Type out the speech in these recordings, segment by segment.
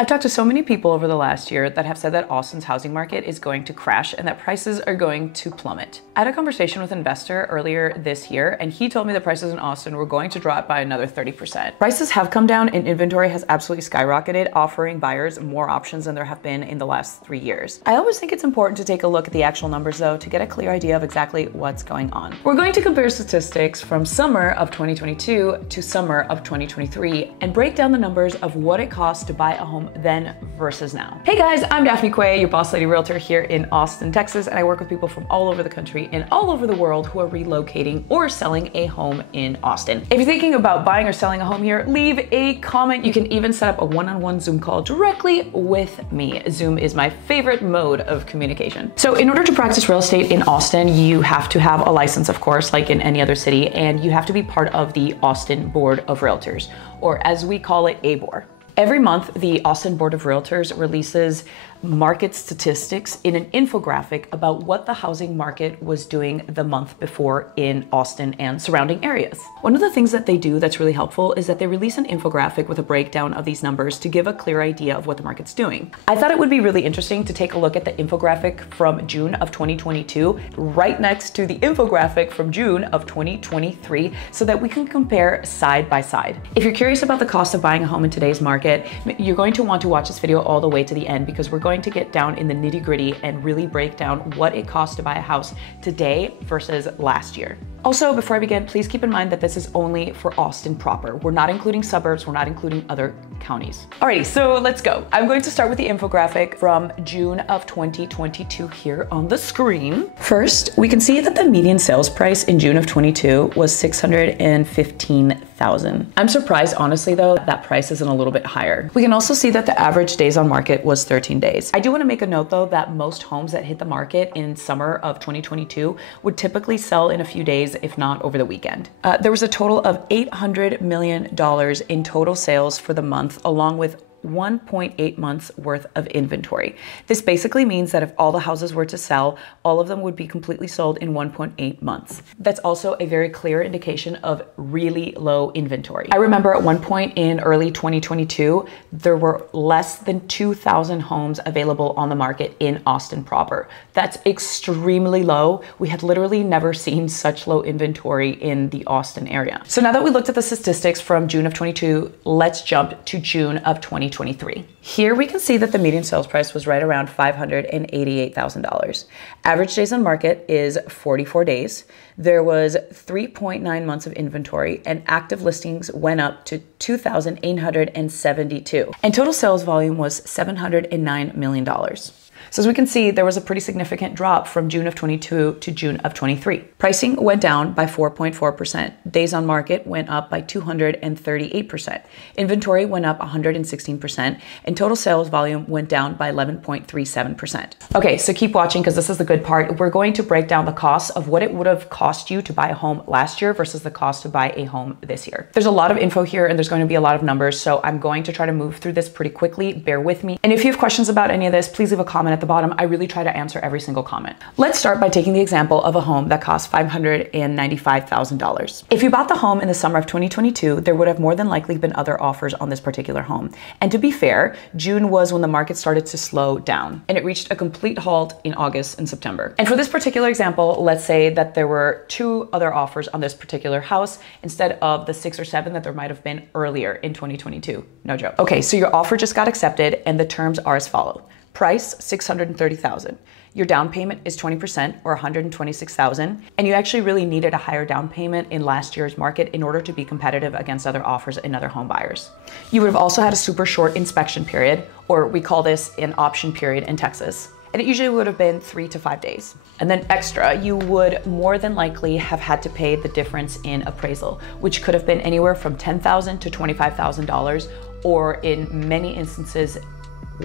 I've talked to so many people over the last year that have said that Austin's housing market is going to crash and that prices are going to plummet. I had a conversation with an investor earlier this year, and he told me the prices in Austin were going to drop by another 30%. Prices have come down and inventory has absolutely skyrocketed, offering buyers more options than there have been in the last 3 years. I always think it's important to take a look at the actual numbers though to get a clear idea of exactly what's going on. We're going to compare statistics from summer of 2022 to summer of 2023 and break down the numbers of what it costs to buy a home then versus now. Hey guys, I'm Daphne Quay, your boss lady realtor here in Austin, Texas, and I work with people from all over the country and all over the world who are relocating or selling a home in Austin. If you're thinking about buying or selling a home here, leave a comment. You can even set up a one-on-one Zoom call directly with me. Zoom is my favorite mode of communication. So in order to practice real estate in Austin, you have to have a license, of course, like in any other city, and you have to be part of the Austin Board of Realtors, or as we call it, ABOR. Every month, the Austin Board of Realtors releases market statistics in an infographic about what the housing market was doing the month before in Austin and surrounding areas. One of the things that they do that's really helpful is that they release an infographic with a breakdown of these numbers to give a clear idea of what the market's doing. I thought it would be really interesting to take a look at the infographic from June of 2022 right next to the infographic from June of 2023 so that we can compare side by side. If you're curious about the cost of buying a home in today's market, you're going to want to watch this video all the way to the end because we're going to get down in the nitty-gritty and really break down what it costs to buy a house today versus last year. Also, before I begin, please keep in mind that this is only for Austin proper. We're not including suburbs, we're not including other counties. Alrighty, so let's go. I'm going to start with the infographic from June of 2022 here on the screen. First, we can see that the median sales price in June of 22 was $615,000. I'm surprised, honestly, though, that price isn't a little bit higher. We can also see that the average days on market was 13 days. I do want to make a note, though, that most homes that hit the market in summer of 2022 would typically sell in a few days, if not over the weekend. There was a total of $800 million in total sales for the month, along with 1.8 months worth of inventory. This basically means that if all the houses were to sell, all of them would be completely sold in 1.8 months. That's also a very clear indication of really low inventory. I remember at one point in early 2022, there were less than 2,000 homes available on the market in Austin proper. That's extremely low. We had literally never seen such low inventory in the Austin area. So now that we looked at the statistics from June of 22, let's jump to June of 2023. Here we can see that the median sales price was right around $588,000. Average days on market is 44 days. There was 3.9 months of inventory and active listings went up to 2,872. And total sales volume was $709 million. So as we can see, there was a pretty significant drop from June of 22 to June of 23. Pricing went down by 4.4%. Days on market went up by 238%. Inventory went up 116%, and total sales volume went down by 11.37%. Okay, so keep watching because this is the good part. We're going to break down the costs of what it would have cost you to buy a home last year versus the cost to buy a home this year. There's a lot of info here and there's going to be a lot of numbers, so I'm going to try to move through this pretty quickly. Bear with me. And if you have questions about any of this, please leave a comment at the bottom. I really try to answer every single comment. Let's start by taking the example of a home that costs $595,000. If you bought the home in the summer of 2022, there would have more than likely been other offers on this particular home. And to be fair, June was when the market started to slow down and it reached a complete halt in August and September. And for this particular example, let's say that there were 2 other offers on this particular house instead of the 6 or 7 that there might have been earlier in 2022. No joke. Okay, so your offer just got accepted and the terms are as follow. Price, $630,000. Your down payment is 20% or $126,000. And you actually really needed a higher down payment in last year's market in order to be competitive against other offers and other home buyers. You would have also had a super short inspection period, or we call this an option period in Texas. And it usually would have been 3 to 5 days. And then extra, you would more than likely have had to pay the difference in appraisal, which could have been anywhere from $10,000 to $25,000, or in many instances,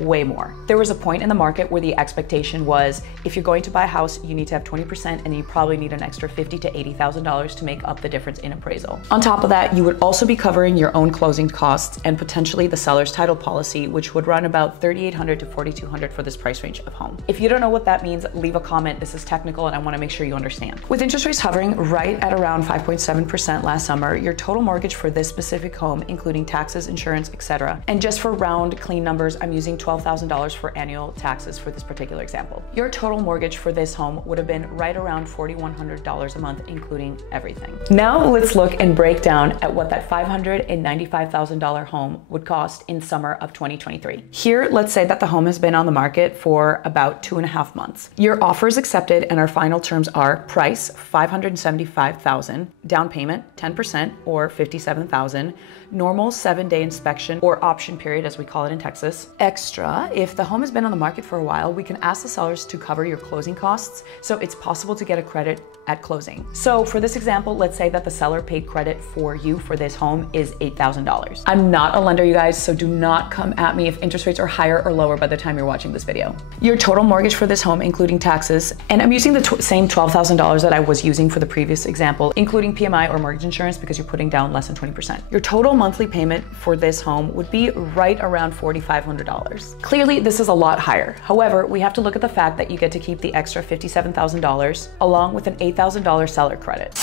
way more. There was a point in the market where the expectation was if you're going to buy a house, you need to have 20% and you probably need an extra $50,000 to $80,000 to make up the difference in appraisal. On top of that, you would also be covering your own closing costs and potentially the seller's title policy, which would run about $3,800 to $4,200 for this price range of home. If you don't know what that means, leave a comment. This is technical and I want to make sure you understand. With interest rates hovering right at around 5.7% last summer, your total mortgage for this specific home, including taxes, insurance, etc. And just for round clean numbers, I'm using $12,000 for annual taxes for this particular example. Your total mortgage for this home would have been right around $4,100 a month, including everything. Now let's look and break down at what that $595,000 home would cost in summer of 2023. Here, let's say that the home has been on the market for about 2.5 months. Your offer is accepted and our final terms are price $575,000, down payment 10% or $57,000, normal 7-day inspection or option period as we call it in Texas. Extra, if the home has been on the market for a while, we can ask the sellers to cover your closing costs, so it's possible to get a credit at closing. So for this example, let's say that the seller paid credit for you for this home is $8,000. I'm not a lender, you guys, so do not come at me if interest rates are higher or lower by the time you're watching this video. Your total mortgage for this home, including taxes, and I'm using the same $12,000 that I was using for the previous example, including PMI or mortgage insurance because you're putting down less than 20%. Your total monthly payment for this home would be right around $4,500. Clearly, this is a lot higher. However, we have to look at the fact that you get to keep the extra $57,000 along with an $8,000 seller credit.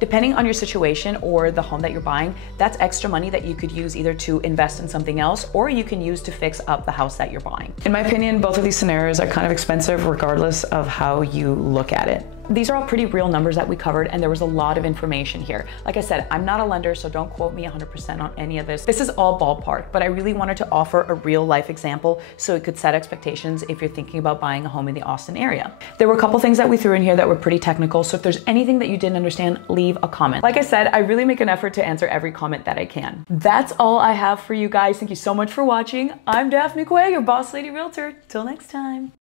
Depending on your situation or the home that you're buying, that's extra money that you could use either to invest in something else or you can use to fix up the house that you're buying. In my opinion, both of these scenarios are kind of expensive regardless of how you look at it. These are all pretty real numbers that we covered and there was a lot of information here. Like I said, I'm not a lender, so don't quote me 100% on any of this. This is all ballpark, but I really wanted to offer a real life example so it could set expectations if you're thinking about buying a home in the Austin area. There were a couple things that we threw in here that were pretty technical, so if there's anything that you didn't understand, leave a comment. Like I said, I really make an effort to answer every comment that I can. That's all I have for you guys. Thank you so much for watching. I'm Daphne Quay, your boss lady realtor. Till next time.